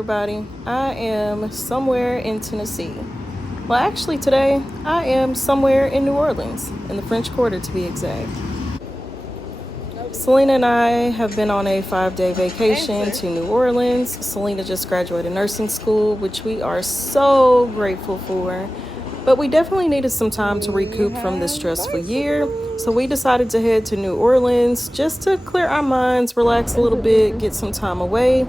everybody. I am somewhere in Tennessee. Well, actually, today I am somewhere in New Orleans, in the French Quarter to be exact. Selena and I have been on a 5-day vacation to New Orleans. Selena just graduated nursing school, which we are so grateful for. But we definitely needed some time to recoup from this stressful year. So we decided to head to New Orleans just to clear our minds, relax a little bit, get some time away.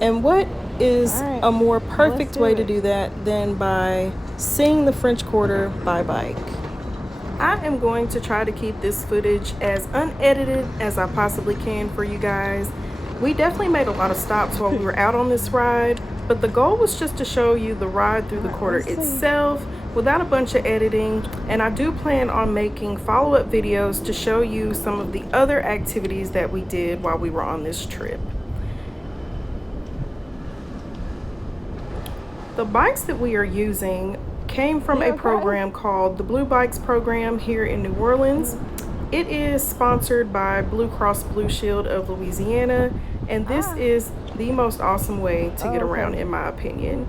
And what is a more perfect way to do that than by seeing the French Quarter by bike? I am going to try to keep this footage as unedited as I possibly can for you guys. We definitely made a lot of stops while we were out on this ride, but the goal was just to show you the ride through the quarter itself without a bunch of editing, and I do plan on making follow-up videos to show you some of the other activities that we did while we were on this trip. The bikes that we are using came from a program called the Blue Bikes program here in New Orleans. It is sponsored by Blue Cross Blue Shield of Louisiana, and this is the most awesome way to get around in my opinion.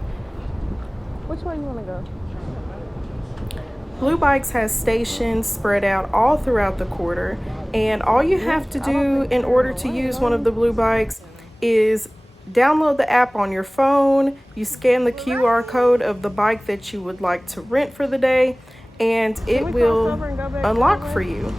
Which way you want to go? Blue Bikes has stations spread out all throughout the quarter, and all you have to do in order to use one of the Blue Bikes is download the app on your phone. You scan the QR code of the bike that you would like to rent for the day, and it will unlock for you.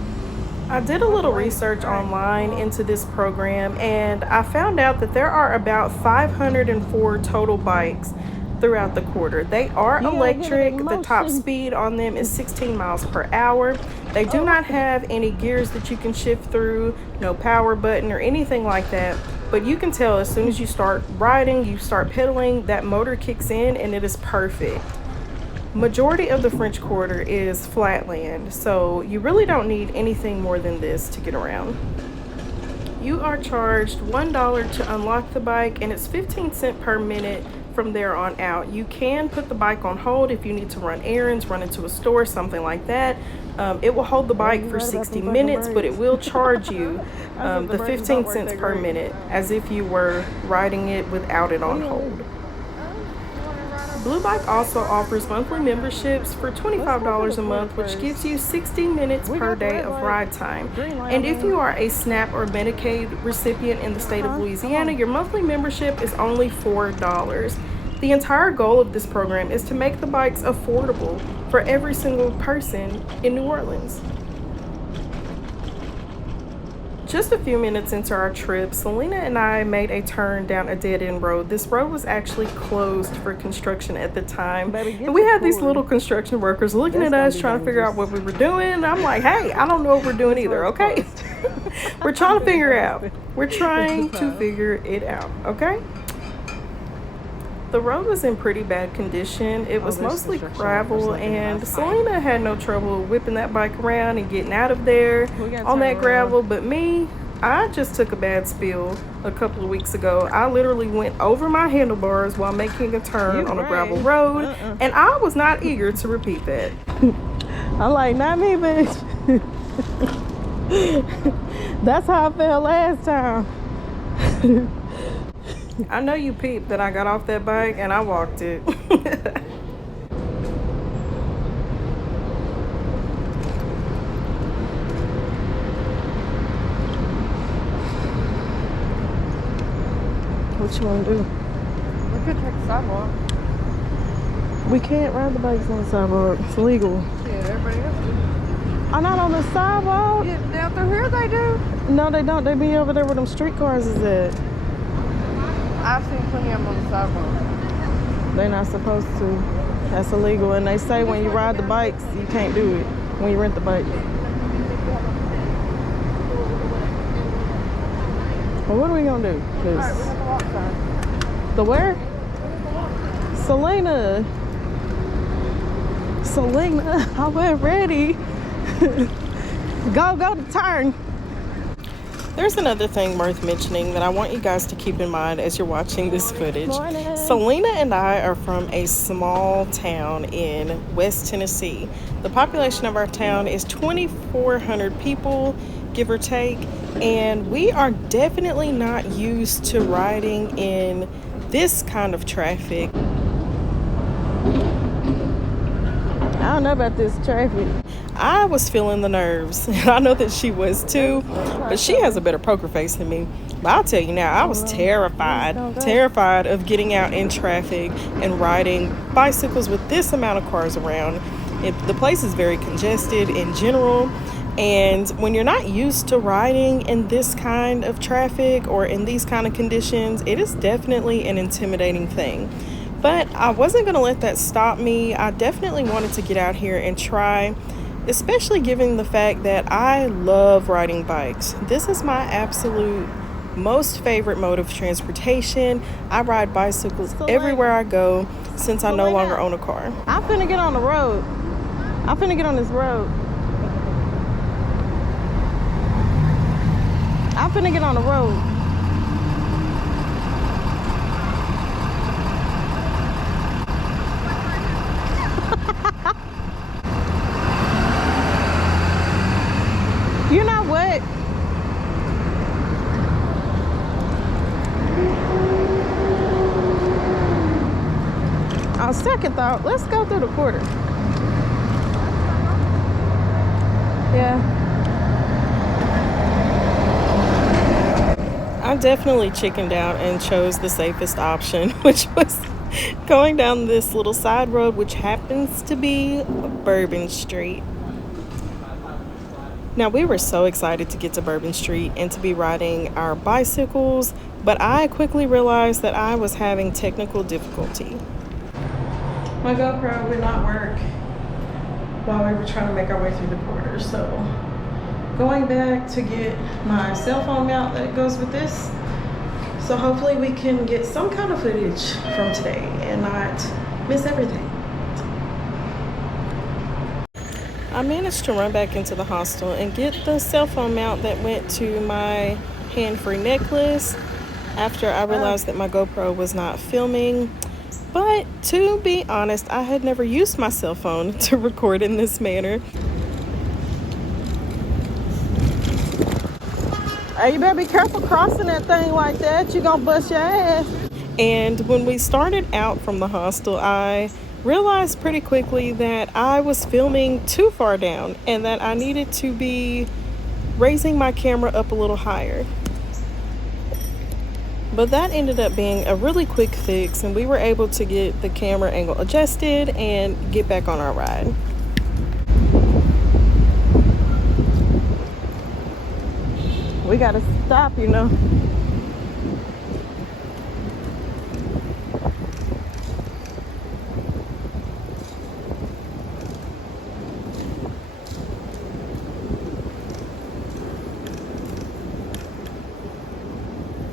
I did a little research online into this program, and I found out that there are about 504 total bikes throughout the quarter. They are electric. The top speed on them is 16 miles per hour. They do not have any gears that you can shift through, no power button or anything like that. But you can tell as soon as you start riding, you start pedaling, that motor kicks in and it is perfect. Majority of the French Quarter is flatland, so you really don't need anything more than this to get around. You are charged $1 to unlock the bike, and it's 15 cents per minute from there on out. You can put the bike on hold if you need to run errands, run into a store, something like that. It will hold the bike for 60 minutes, but it will charge you the 15 cents per minute as if you were riding it without it on hold. Blue Bike also offers monthly memberships for $25 a month, which gives you 60 minutes per day of ride time. And if you are a SNAP or Medicaid recipient in the state of Louisiana, your monthly membership is only $4. The entire goal of this program is to make the bikes affordable for every single person in New Orleans. Just a few minutes into our trip, Selena and I made a turn down a dead-end road. This road was actually closed for construction at the time. And we had these little construction workers looking at us, trying to figure out what we were doing. And I'm like, hey, I don't know what we're doing either, okay? We're trying to figure it out. We're trying to figure it out, okay? The road was in pretty bad condition. It was mostly gravel, and Selena had no trouble whipping that bike around and getting out of there on that gravel. But me, I just took a bad spill a couple of weeks ago. I literally went over my handlebars while making a turn on a gravel road, and I was not eager to repeat that. I'm like, not me, bitch. That's how I felt last time. I know you peeped that I got off that bike and I walked it. What you want to do? We could take the sidewalk. We can't ride the bikes on the sidewalk. It's illegal. Yeah, everybody else do. I'm not on the sidewalk. Yeah, down through here they do. No, they don't. They be over there where them streetcars is at. I've seen plenty of them on the sidewalk. They're not supposed to. That's illegal. And they say when you ride the bikes, you can't do it when you rent the bike. Well, what are we gonna do? All right, we're gonna walk side. The where? Selena, I went ready. Go to turn. There's another thing worth mentioning that I want you guys to keep in mind as you're watching this footage. Selena and I are from a small town in West Tennessee. The population of our town is 2,400 people, give or take, and we are definitely not used to riding in this kind of traffic. I don't know about this traffic. I was feeling the nerves. I know that she was too, but she has a better poker face than me. But I'll tell you now, I was terrified of getting out in traffic and riding bicycles with this amount of cars around. The place is very congested in general, and when you're not used to riding in this kind of traffic or in these kind of conditions, it is definitely an intimidating thing. But I wasn't going to let that stop me. I definitely wanted to get out here and try, especially given the fact that I love riding bikes. This is my absolute most favorite mode of transportation. I ride bicycles everywhere I go since I no longer own a car. I'm finna get on the road. I'm finna get on this road. I'm finna get on the road. You know what? On second thought, let's go through the quarter. Yeah. I definitely chickened out and chose the safest option, which was going down this little side road, which happens to be Bourbon Street. Now, we were so excited to get to Bourbon Street and to be riding our bicycles, but I quickly realized that I was having technical difficulty. My GoPro would not work while we were trying to make our way through the quarter, so going back to get my cell phone mount that goes with this, so hopefully we can get some kind of footage from today and not miss everything. I managed to run back into the hostel and get the cell phone mount that went to my hand-free necklace after I realized that my GoPro was not filming. But to be honest, I had never used my cell phone to record in this manner. Hey, you better be careful crossing that thing like that. You're gonna bust your ass. And when we started out from the hostel, I realized pretty quickly that I was filming too far down and that I needed to be raising my camera up a little higher. But that ended up being a really quick fix, and we were able to get the camera angle adjusted and get back on our ride. We gotta stop, you know.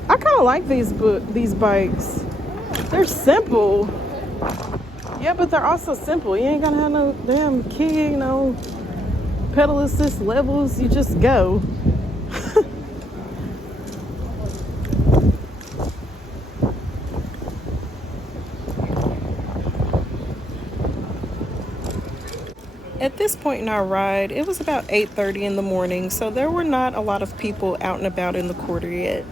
I kind of like these bikes. They're simple. Yeah, but they're also simple. You ain't gonna have no damn key, no pedal assist levels. You just go. At this point in our ride, it was about 8:30 in the morning, so there were not a lot of people out and about in the quarter yet.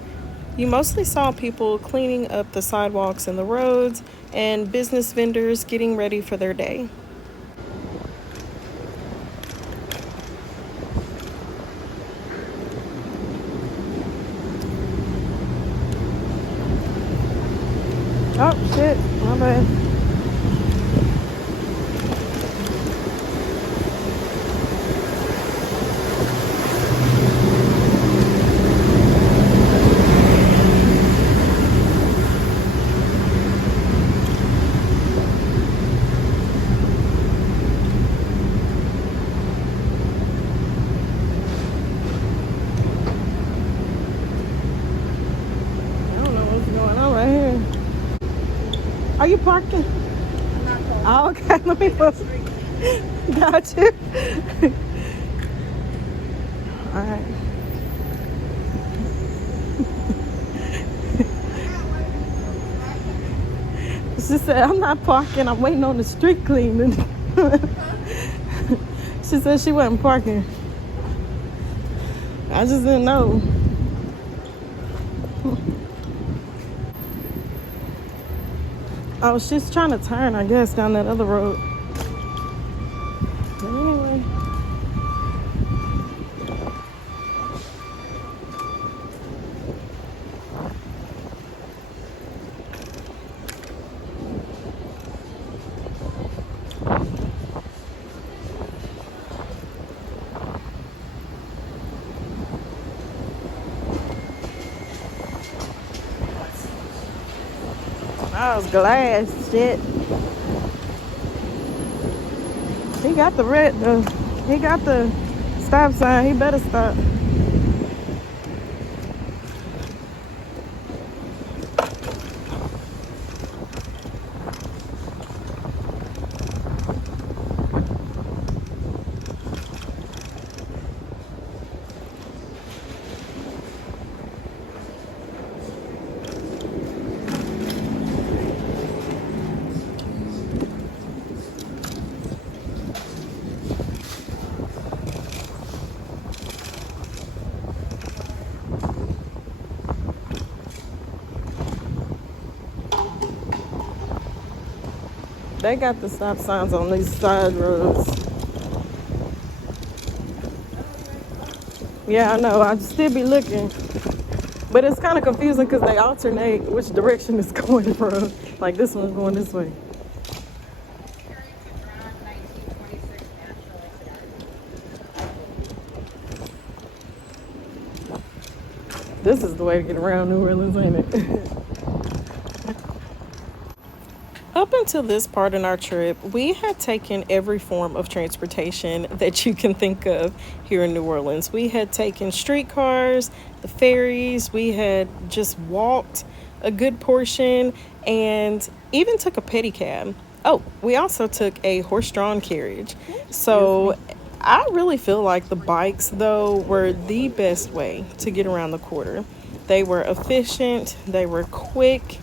You mostly saw people cleaning up the sidewalks and the roads, and business vendors getting ready for their day. Oh shit, my bad. Are you parking? Oh, okay. Let me look. Got you. All right. She said, I'm not parking. I'm waiting on the street cleaning. She said she wasn't parking. I just didn't know. Oh, she's trying to turn, I guess, down that other road. But anyway. That was glass shit. He got the red, he got the stop sign. He better stop. They got the stop signs on these side roads. Yeah, I know. I'd still be looking. But it's kind of confusing because they alternate which direction it's going from. Like this one's going this way. This is the way to get around New Orleans, ain't it? Up until this part in our trip, we had taken every form of transportation that you can think of here in New Orleans. We had taken streetcars, the ferries, we had just walked a good portion, and even took a pedicab. Oh, we also took a horse-drawn carriage. So I really feel like the bikes, though, were the best way to get around the quarter. They were efficient, they were quick,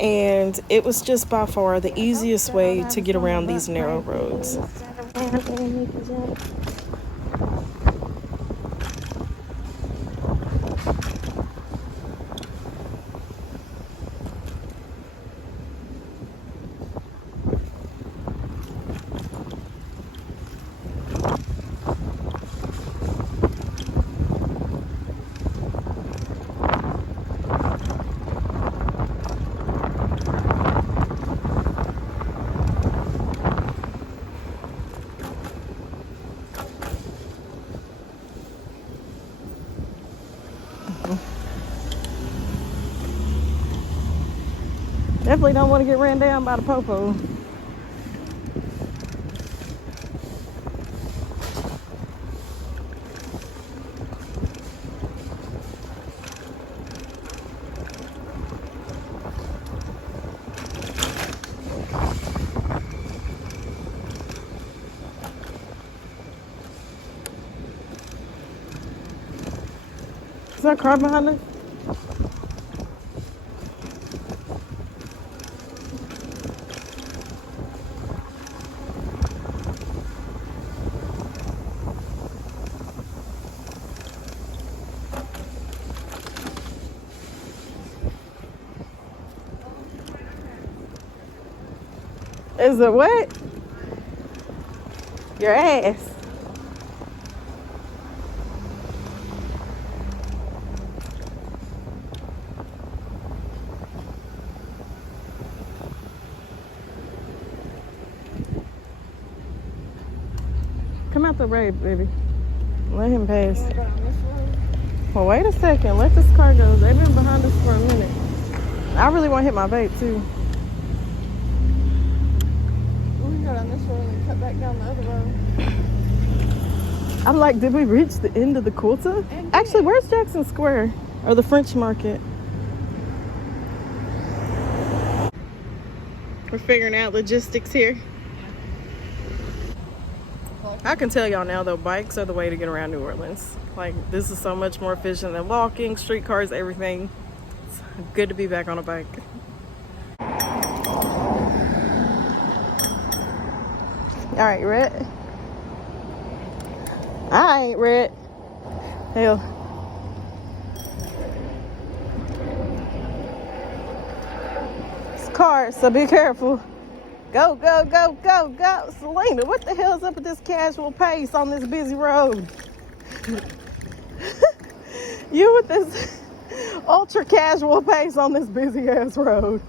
and it was just by far the easiest way to get around these narrow roads. Definitely don't want to get ran down by the popo. Is that a car behind us? Is it what? Your ass. Come out the road, baby. Let him pass. Well, wait a second. Let this car go. They've been behind us for a minute. I really want to hit my vape, too. We can go down this road and cut back down the other road. I'm like, did we reach the end of the Quilta? Actually, where's Jackson Square? Or the French Market? We're figuring out logistics here. I can tell y'all now, though, bikes are the way to get around New Orleans. Like, this is so much more efficient than walking, streetcars, everything. It's good to be back on a bike. All right, you ready? I ain't ready. Hell. It's cars, so be careful. Go, go, go, go, go. Selena, what the hell's up with this casual pace on this busy road? You with this ultra casual pace on this busy ass road.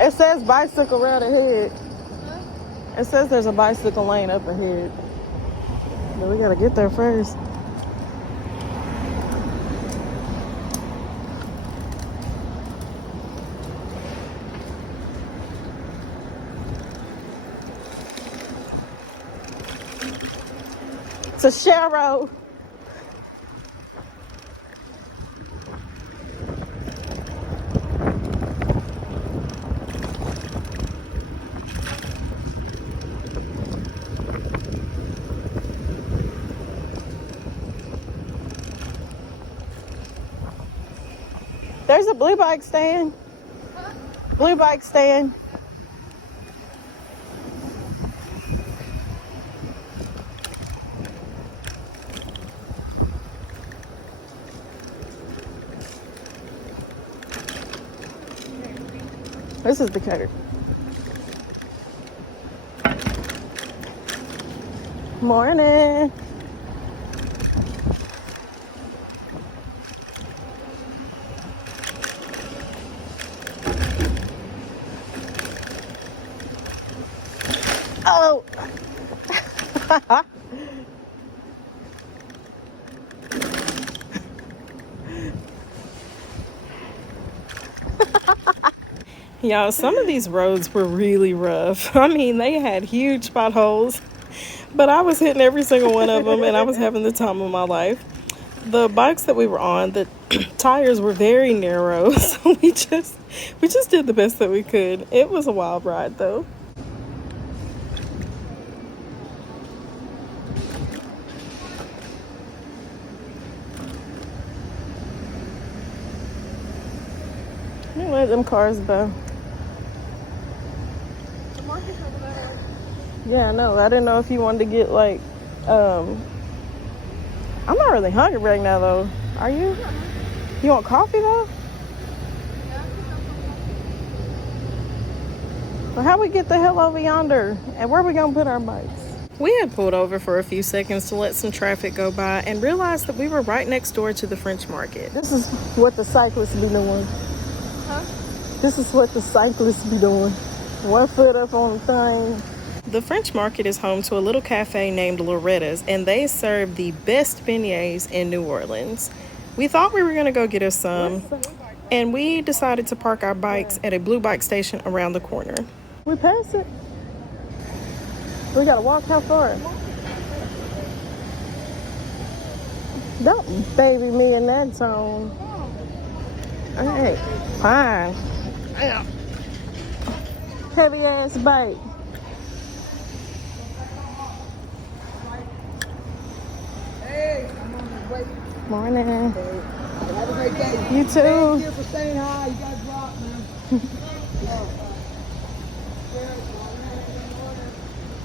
It says bicycle route ahead. It says there's a bicycle lane up ahead. But we gotta get there first. It's a share road. There's a blue bike stand. Blue bike stand. This is Decatur. Morning. Oh. Y'all, some of these roads were really rough. I mean, they had huge potholes, but I was hitting every single one of them, and I was having the time of my life. The bikes that we were on, the tires were very narrow, so we just did the best that we could. It was a wild ride, though. Let them cars go. Yeah, I know. I didn't know if you wanted to get like, I'm not really hungry right now though. Are you? You want coffee though? Well, how we get the hell over yonder? And where are we gonna put our bikes? We had pulled over for a few seconds to let some traffic go by and realized that we were right next door to the French market. This is what the cyclists be doing. Huh? This is what the cyclists be doing. 1 foot up on the thing. The French market is home to a little cafe named Loretta's, and they serve the best beignets in New Orleans. We thought we were going to go get us some, and we decided to park our bikes at a blue bike station around the corner. We pass it. We gotta walk how far? Don't baby me in that zone. All right, fine. Heavy ass bike. Hey, I'm on the way. Morning. Have a great day. You too. Thank you for staying high. You got dropped, man.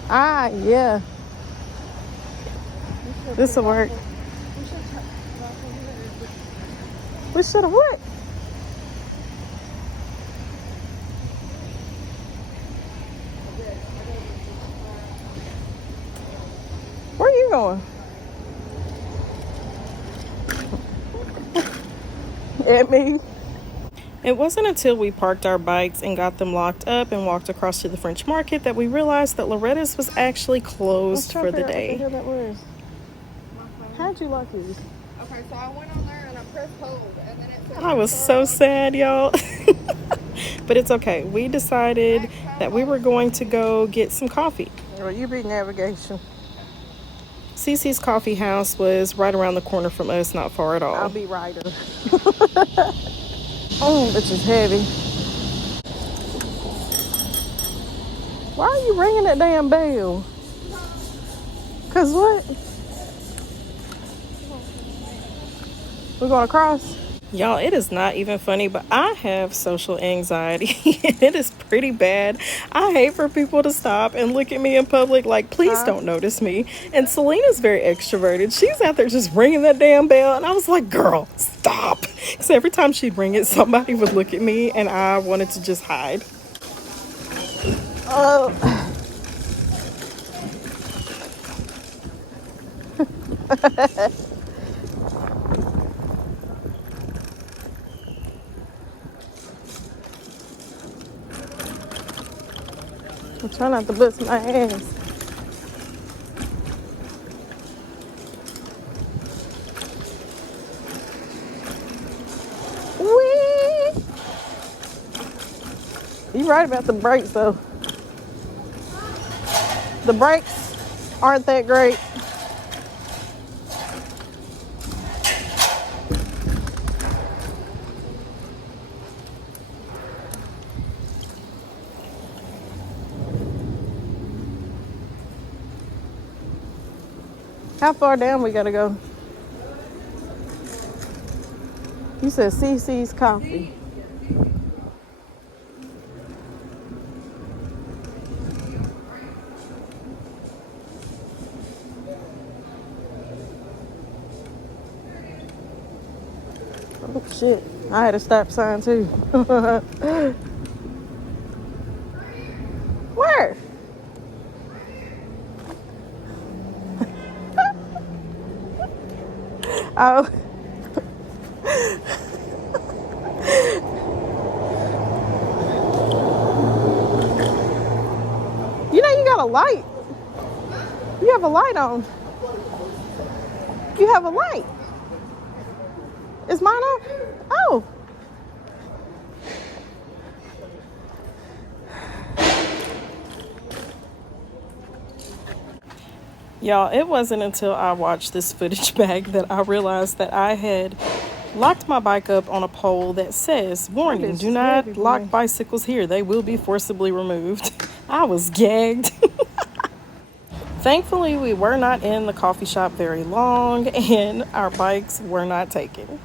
Ah, yeah. This'll work. We should have what? Where are you going? At me. It wasn't until we parked our bikes and got them locked up and walked across to the French market that we realized that Loretta's was actually closed for the day. What the hell that was. How'd you lock yours? Okay, so I went on there and I pressed hold, and then it said. I was so sad, y'all. But it's okay. We decided that we were going to go get some coffee. Well, you be navigation. Cece's Coffee House was right around the corner from us, not far at all. I'll be rider. Oh, this is heavy. Why are you ringing that damn bell? Cause what? We're going across? Y'all, it is not even funny, but I have social anxiety. It is pretty bad. I hate for people to stop and look at me in public like, please don't notice me. And Selena's very extroverted. She's out there just ringing that damn bell. And I was like, girl, stop. Because every time she'd ring it, somebody would look at me and I wanted to just hide. Oh. I'm trying not to bust my ass. Whee! You right about the brakes though. The brakes aren't that great. How far down we gotta go? You said CC's Coffee. Oh shit, I had a stop sign too. Where? Oh. You know you got a light. You have a light on. You have a light. Is mine on? Oh. Y'all, it wasn't until I watched this footage back that I realized that I had locked my bike up on a pole that says, warning, do not lock bicycles here. They will be forcibly removed. I was gagged. Thankfully, we were not in the coffee shop very long and our bikes were not taken.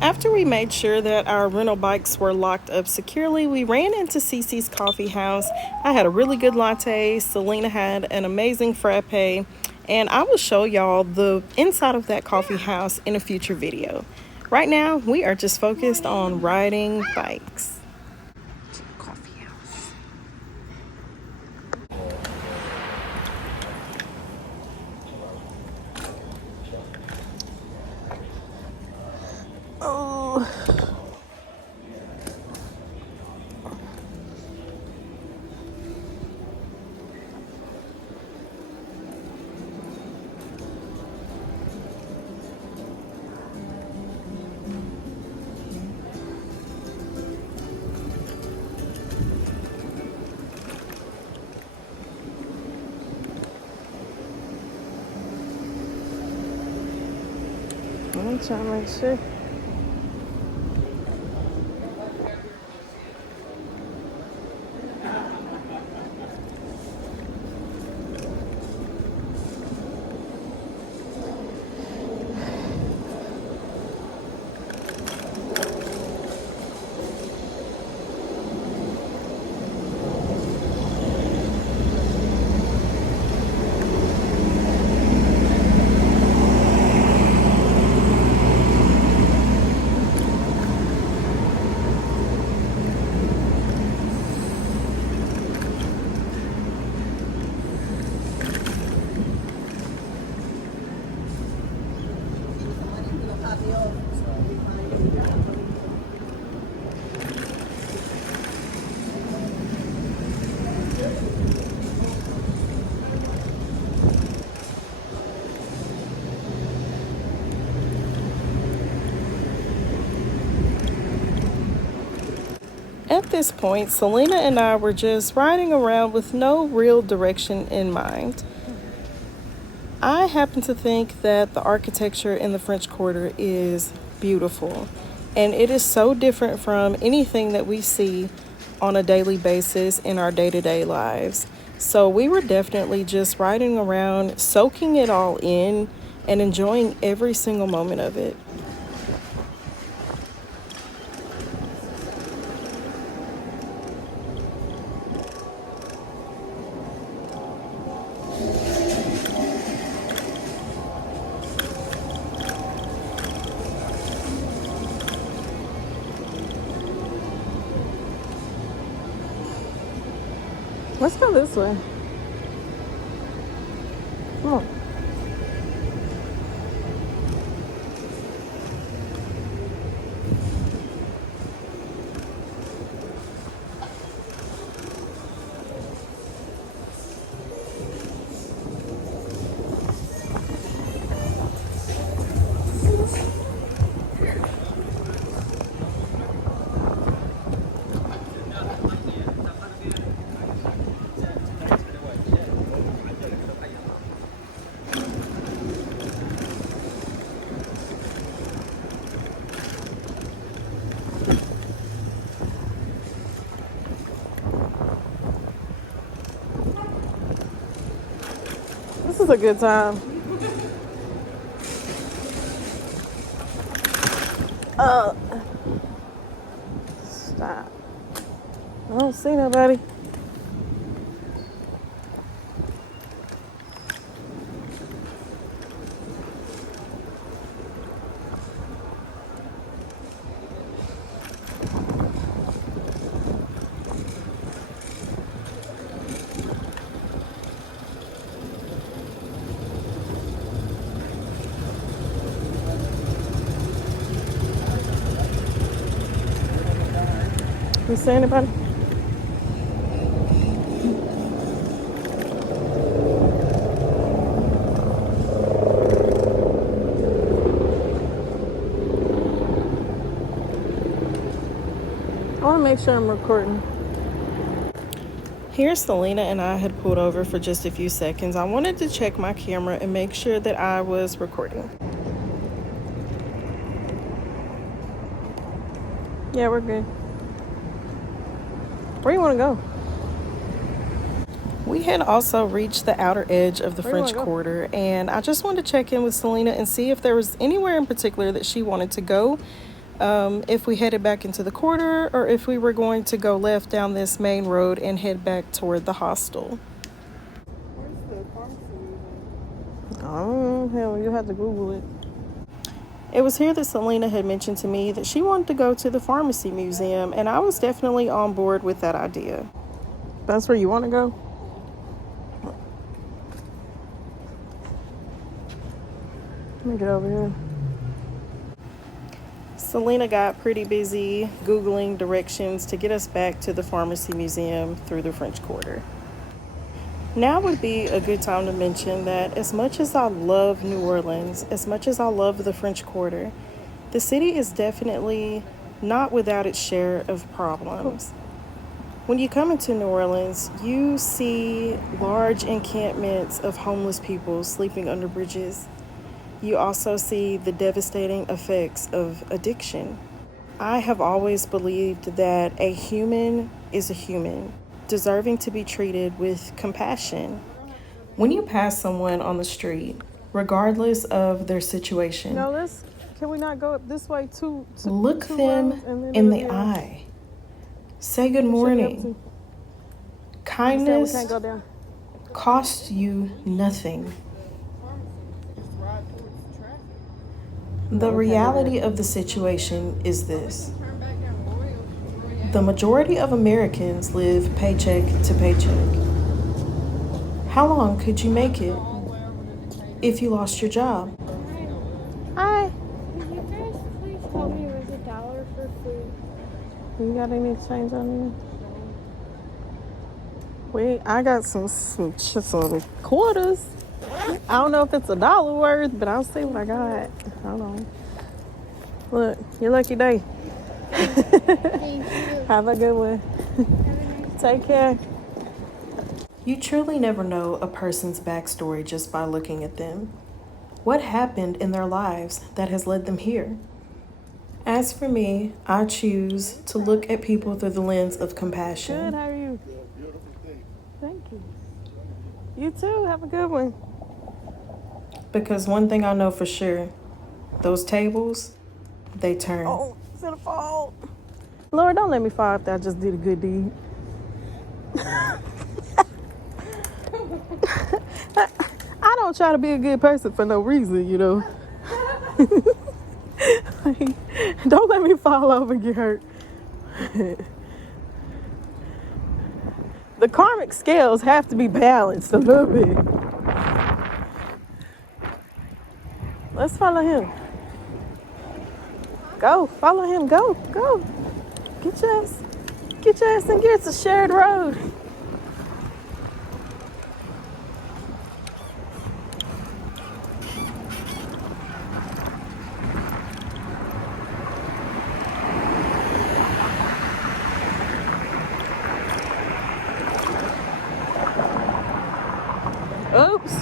After we made sure that our rental bikes were locked up securely, we ran into Cece's Coffee House. I had a really good latte. Selena had an amazing frappe. And I will show y'all the inside of that coffee house in a future video. Right now, we are just focused on riding bikes. Coffee house. Oh. I'm trying to make sure. At this point, Selena and I were just riding around with no real direction in mind. I happen to think that the architecture in the French Quarter is beautiful, and it is so different from anything that we see on a daily basis in our day-to-day lives. So we were definitely just riding around, soaking it all in, and enjoying every single moment of it. Let's go this way. Come on. This is a good time. Stop. I don't see nobody. You see anybody? I want to make sure I'm recording. Here, Selena and I had pulled over for just a few seconds. I wanted to check my camera and make sure that I was recording. Yeah, we're good. Where do you want to go? We had also reached the outer edge of the French Quarter, and I just wanted to check in with Selena and see if there was anywhere in particular that she wanted to go. If we headed back into the quarter, or if we were going to go left down this main road and head back toward the hostel. Oh, hell, you have to Google it. It was here that Selena had mentioned to me that she wanted to go to the pharmacy museum, and I was definitely on board with that idea. That's where you want to go? Let me get over here. Selena got pretty busy Googling directions to get us back to the pharmacy museum through the French Quarter. Now would be a good time to mention that as much as I love New Orleans, as much as I love the French Quarter, the city is definitely not without its share of problems. When you come into New Orleans, you see large encampments of homeless people sleeping under bridges. You also see the devastating effects of addiction. I have always believed that a human is a human, deserving to be treated with compassion. When you pass someone on the street, regardless of their situation, can we not go this way look them in the eye. Say good morning. Kindness costs you nothing. The reality of the situation is this. The majority of Americans live paycheck to paycheck. How long could you make it if you lost your job? Hi. Could you guys please tell me where's $1 for food? You got any change on you? Wait, I got some quarters. I don't know if it's $1 worth, but I'll see what I got. Hold on. Look, your lucky day. Thank you. Have a good one. Take care. You truly never know a person's backstory just by looking at them. What happened in their lives that has led them here? As for me, I choose to look at people through the lens of Good, compassion. how are you? Thank you. You too, have a good one. Because one thing I know for sure, those tables, they turn. Oh, it's gonna fall. Lord, don't let me fall after I just did a good deed. I don't try to be a good person for no reason, you know. Like, don't let me fall over and get hurt. The karmic scales have to be balanced a little bit. Let's follow him. Go, follow him, go, go. Get your ass in gear. It's a shared road. Oops.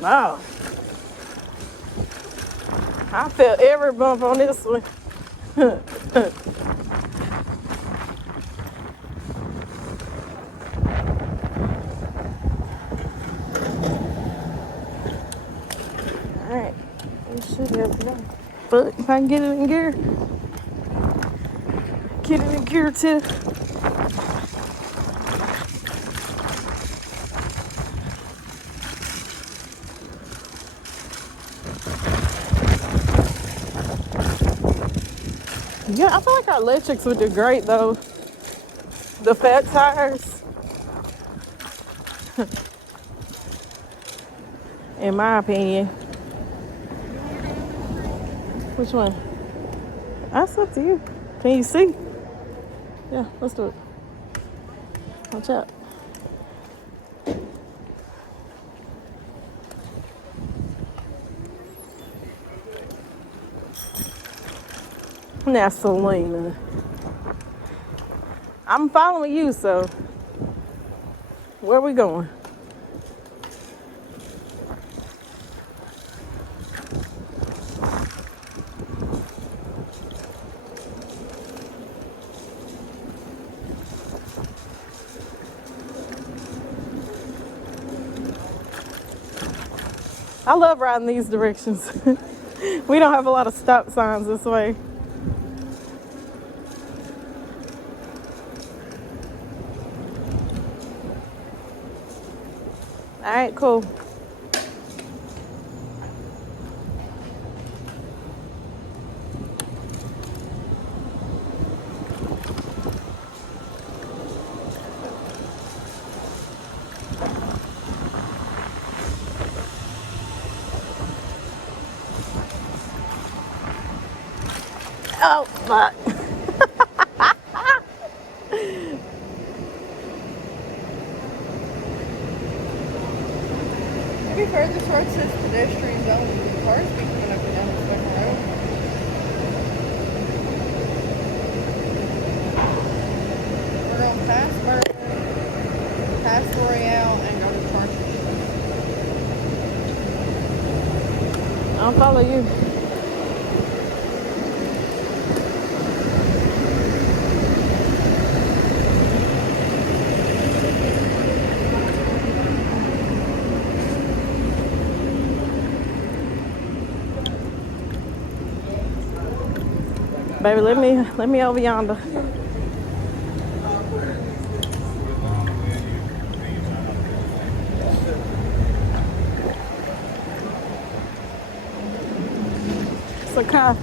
Wow. I felt every bump on this one. Alright. We should be able to go. But if I can get it in gear. Get it in gear too. Yeah, I feel like our electrics would do great though. The fat tires. In my opinion. Which one? That's up to you. Can you see? Yeah, let's do it. Watch out. Now, Selena. I'm following you, so where we going? I love riding these directions. We don't have a lot of stop signs this way. All right, cool. Oh, fuck. To be fair, this road says pedestrian zone. The cars be coming up and down this fucking road. We're going past Burton, past Royale, and go to Carson. I'll follow you. Baby, let me over yonder. It's a car.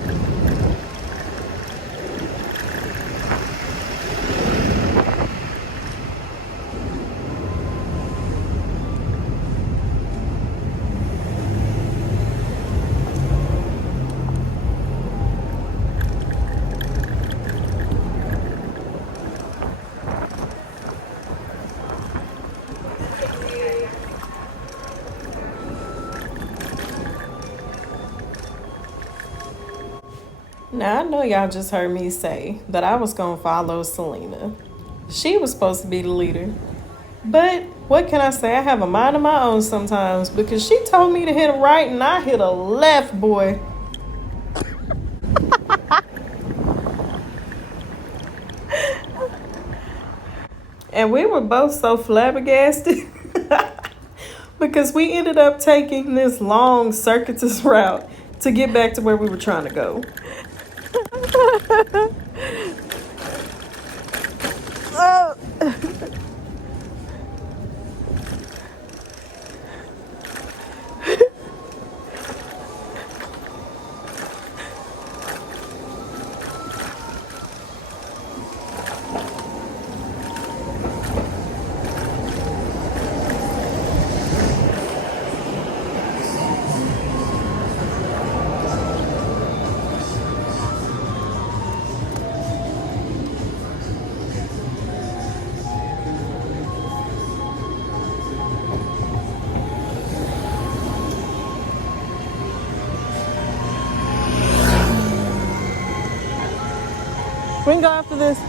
Now, I know y'all just heard me say that I was going to follow Selena. She was supposed to be the leader. But what can I say? I have a mind of my own sometimes because she told me to hit a right and I hit a left, boy. And we were both so flabbergasted because we ended up taking this long circuitous route to get back to where we were trying to go. Oh. We can go after this.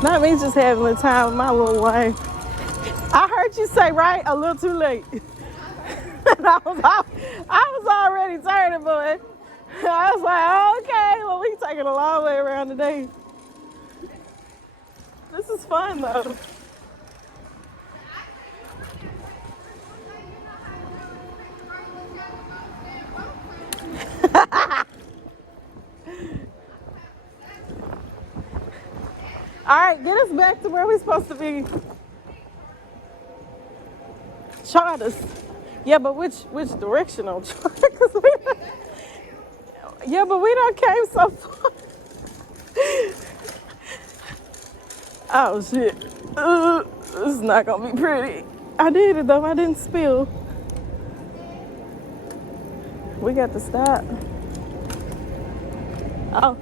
Not me just having the time of my little life. I heard you say right a little too late. And I was already turning, boy. I was like, okay, well, we taking a long way around today. This is fun, though. All right, get us back to where we're supposed to be. Chart us. Yeah, but which directional chart? Yeah, but we done came so far. Oh, shit. This is not gonna be pretty. I did it, though. I didn't spill. We got to stop. Oh.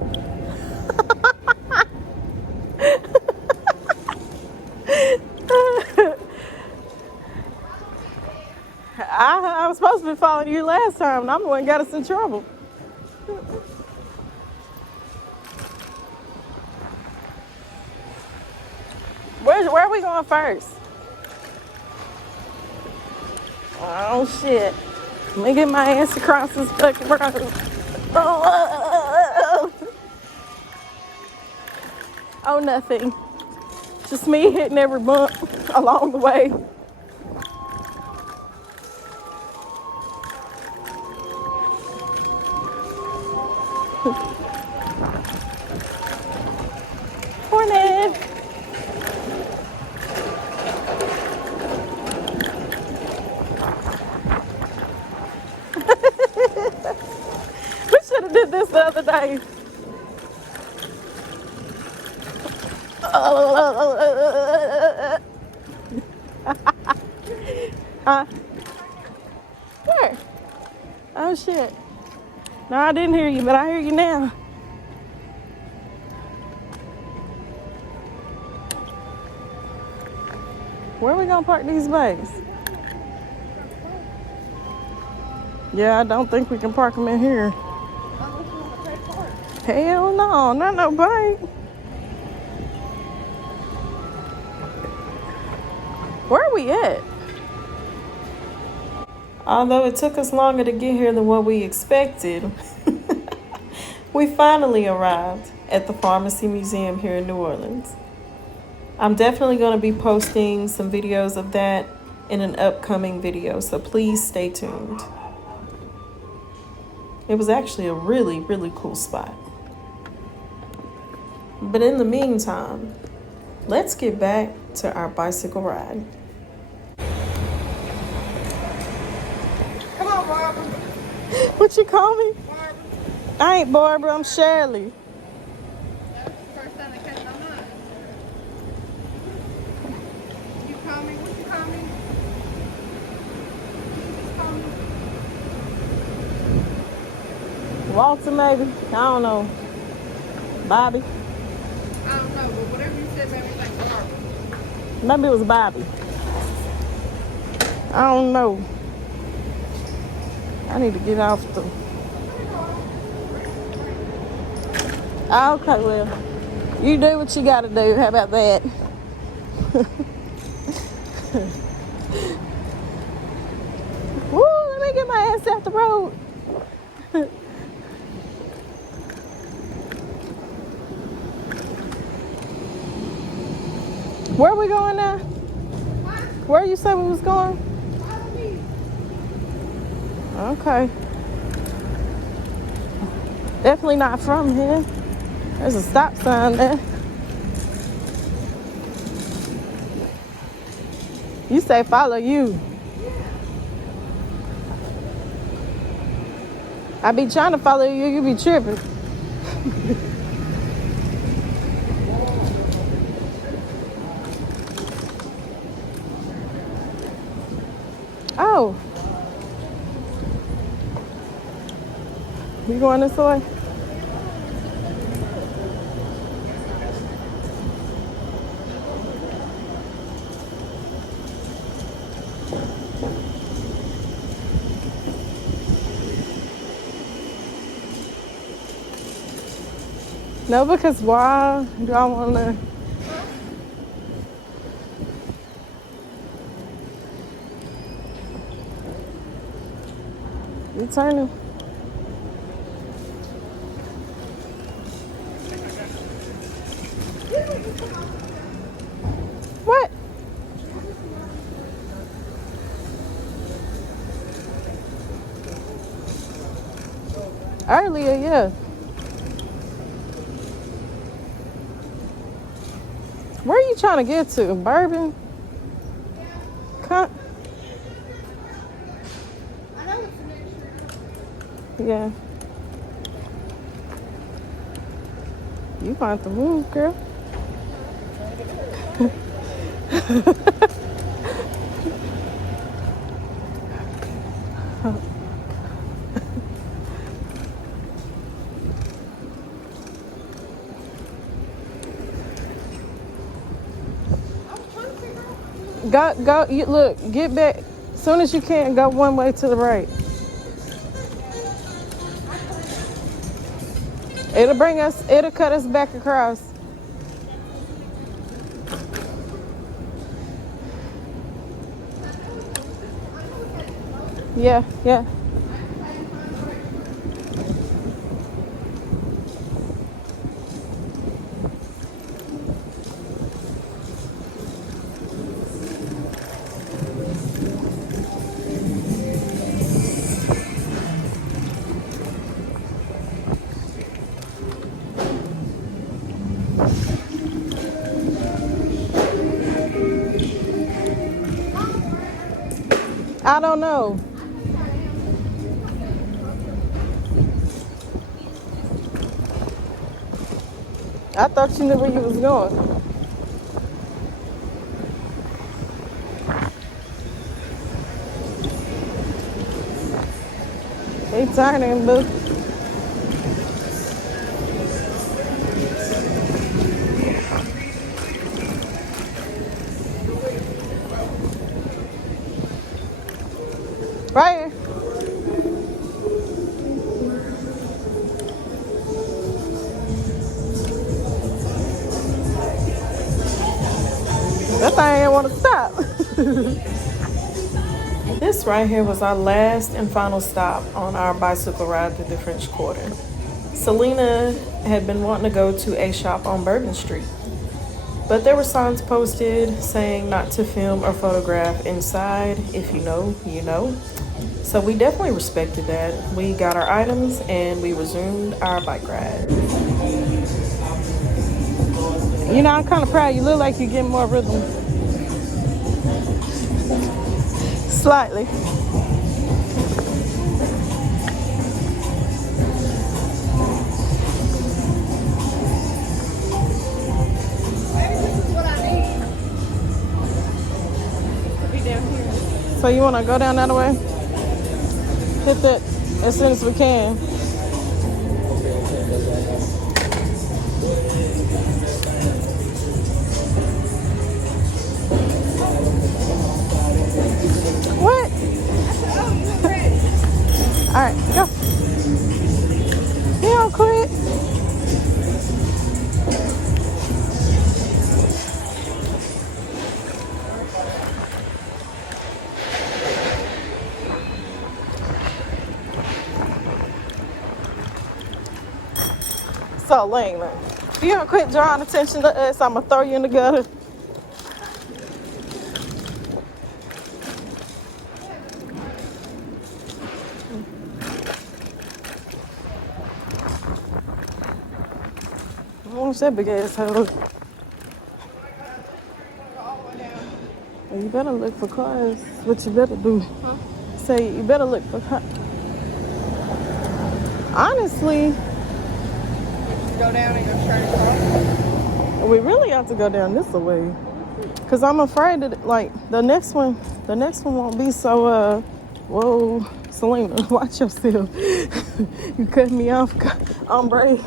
I was supposed to be following you last time, and I'm the one that got us in trouble. Where are we going first? Oh, shit. Let me get my ass across this fucking road. Oh, nothing. Just me hitting every bump along the way. Morning. We should have did this the other day. Where? Oh shit. No, I didn't hear you, but I hear you now. Where we gonna park these bikes? Yeah, I don't think we can park them in here. Hell no, not no bike. Where are we at? Although it took us longer to get here than what we expected, we finally arrived at the Pharmacy Museum here in New Orleans. I'm definitely going to be posting some videos of that in an upcoming video, so please stay tuned. It was actually a really, really cool spot. But in the meantime, let's get back to our bicycle ride. Come on, Barbara. What you call me? Barbara. I ain't Barbara, I'm Shirley. That's the first time they catch my mind. You call me? What you call me? You just call me? Walter, maybe. I don't know. Bobby. I don't know, but whatever you said made me think Barbara. Maybe it was Bobby. I don't know. I need to get off the... Okay, well, you do what you gotta do. How about that? Woo, let me get my ass out the road. Where are we going now? Where you say we was going? Okay. Definitely not from here. There's a stop sign there. You say follow you. I be trying to follow you, you be tripping. Oh. You going this way? No, because why do I want to? You turning? What? Earlier, yeah. Where are you trying to get to? Bourbon? Yeah. You want to move, girl. Go, you look, get back. As soon as you can, go one way to the right. It'll cut us back across. Yeah, yeah. I don't know. I thought you knew where you was going. They turning, boo. thing ain't want to stop. This right here was our last and final stop on our bicycle ride through the French Quarter. Selena had been wanting to go to a shop on Bourbon Street, but there were signs posted saying not to film or photograph inside. If you know, you know. So we definitely respected that. We got our items and we resumed our bike ride. You know, I'm kind of proud. You look like you're getting more rhythm. Slightly. So you want to go down that way? Hit that as soon as we can. What? All right, go. You don't quit. So lame. If you don't quit drawing attention to us, I'm gonna throw you in the gutter. What's that big ass hole? Well, you better look for cars. What you better do? Say you better look for cars. Honestly, Go down and go straight across. we really have to go down this way. Cause I'm afraid that like the next one won't be so whoa, Selena, watch yourself. You cut me off, ombre.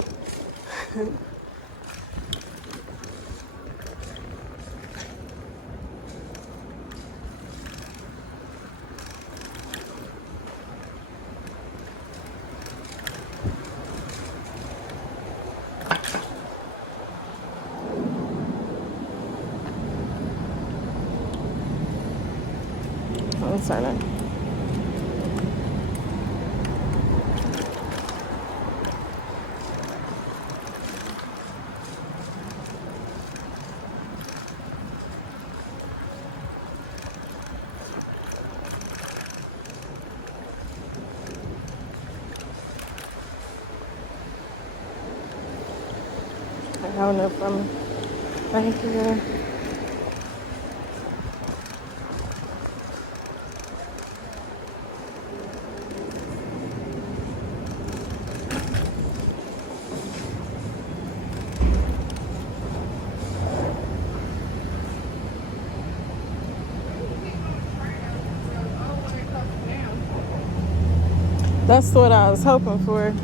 Let's turn it. I don't know if I'm. Thank you. That's what I was hoping for.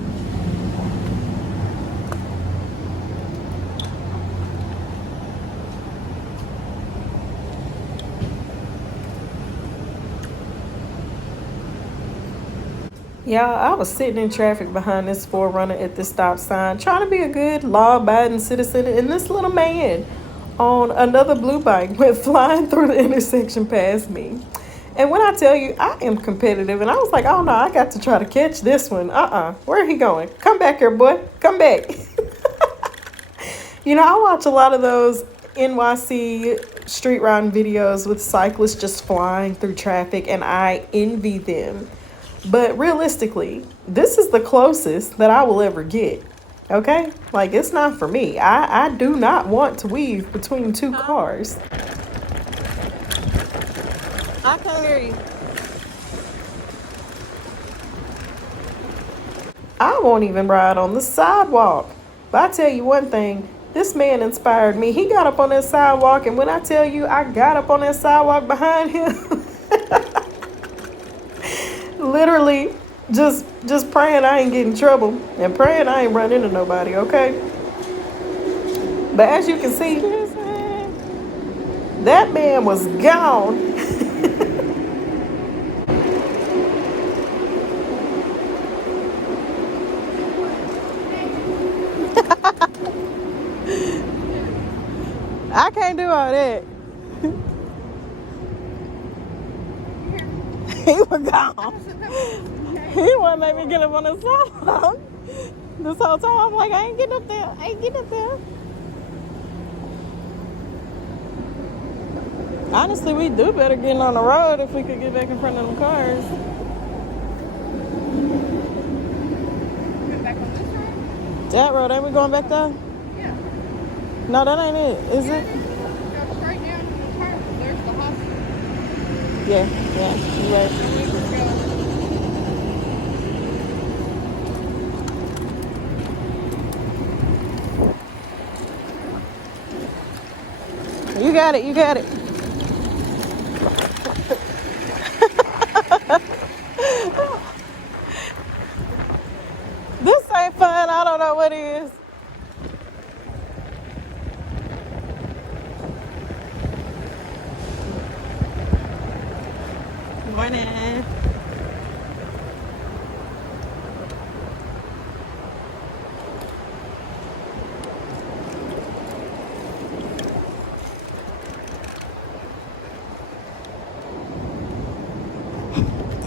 Yeah, I was sitting in traffic behind this forerunner at this stop sign, trying to be a good law-abiding citizen, and this little man on another blue bike went flying through the intersection past me. And when I tell you, I am competitive, and I was like, oh no, I got to try to catch this one. Where he going? Come back here, boy. Come back. You know, I watch a lot of those NYC street riding videos with cyclists just flying through traffic, and I envy them. But realistically, this is the closest that I will ever get. Okay? Like, it's not for me. I do not want to weave between two cars. I can't hear you. I won't even ride on the sidewalk. But I tell you one thing, this man inspired me. He got up on that sidewalk, and when I tell you I got up on that sidewalk behind him, literally just praying I ain't get in trouble and praying I ain't run into nobody, okay? But as you can see, that man was gone. I can't do all that. He was gone. He wanna make me get up on the sidewalk. This whole time I'm like, I ain't getting up there. I ain't getting up there. Honestly, we do better getting on the road if we could get back in front of them cars. Get back on this road? That road, ain't we going back there? Yeah. No, that ain't it, is it? Go straight down to the park. There's the hospital. Yeah, you're right. And we can go. You got it, you got it. This ain't fun, I don't know what it is. Morning.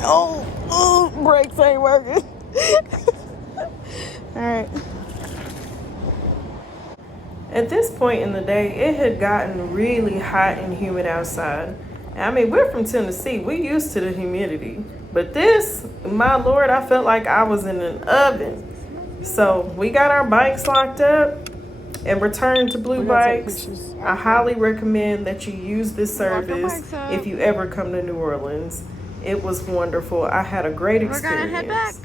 Oh, brakes ain't working. All right. At this point in the day, it had gotten really hot and humid outside. I mean, we're from Tennessee. We used to the humidity. But this, my Lord, I felt like I was in an oven. So we got our bikes locked up and returned to Blue We gotta take Bikes. pictures. I highly recommend that you use this Lock our service bikes up. if you ever come to New Orleans. It was wonderful. I had a great We're experience. gonna head back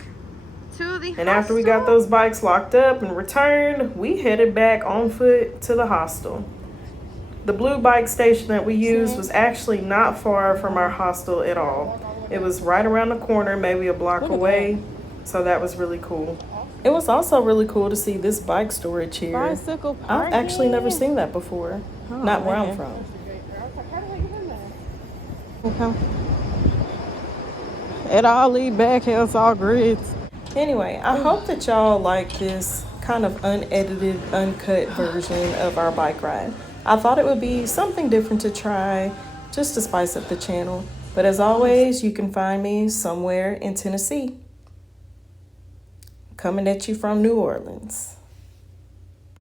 to the And after we got hostel. those bikes locked up and returned, we headed back on foot to the hostel. The blue bike station that we used was actually not far from our hostel at all. It was right around the corner, maybe a block Look at away. So that was really cool. It was also really cool to see this bike storage here. Bicycle I've parking. actually never seen that before. Oh, Not where I'm man. from. I was like, how do I get in there? Okay. It all lead back here, it's all grids. Anyway, I hope that y'all like this kind of unedited, uncut version of our bike ride. I thought it would be something different to try, just to spice up the channel. But as always, you can find me somewhere in Tennessee. Coming at you from New Orleans.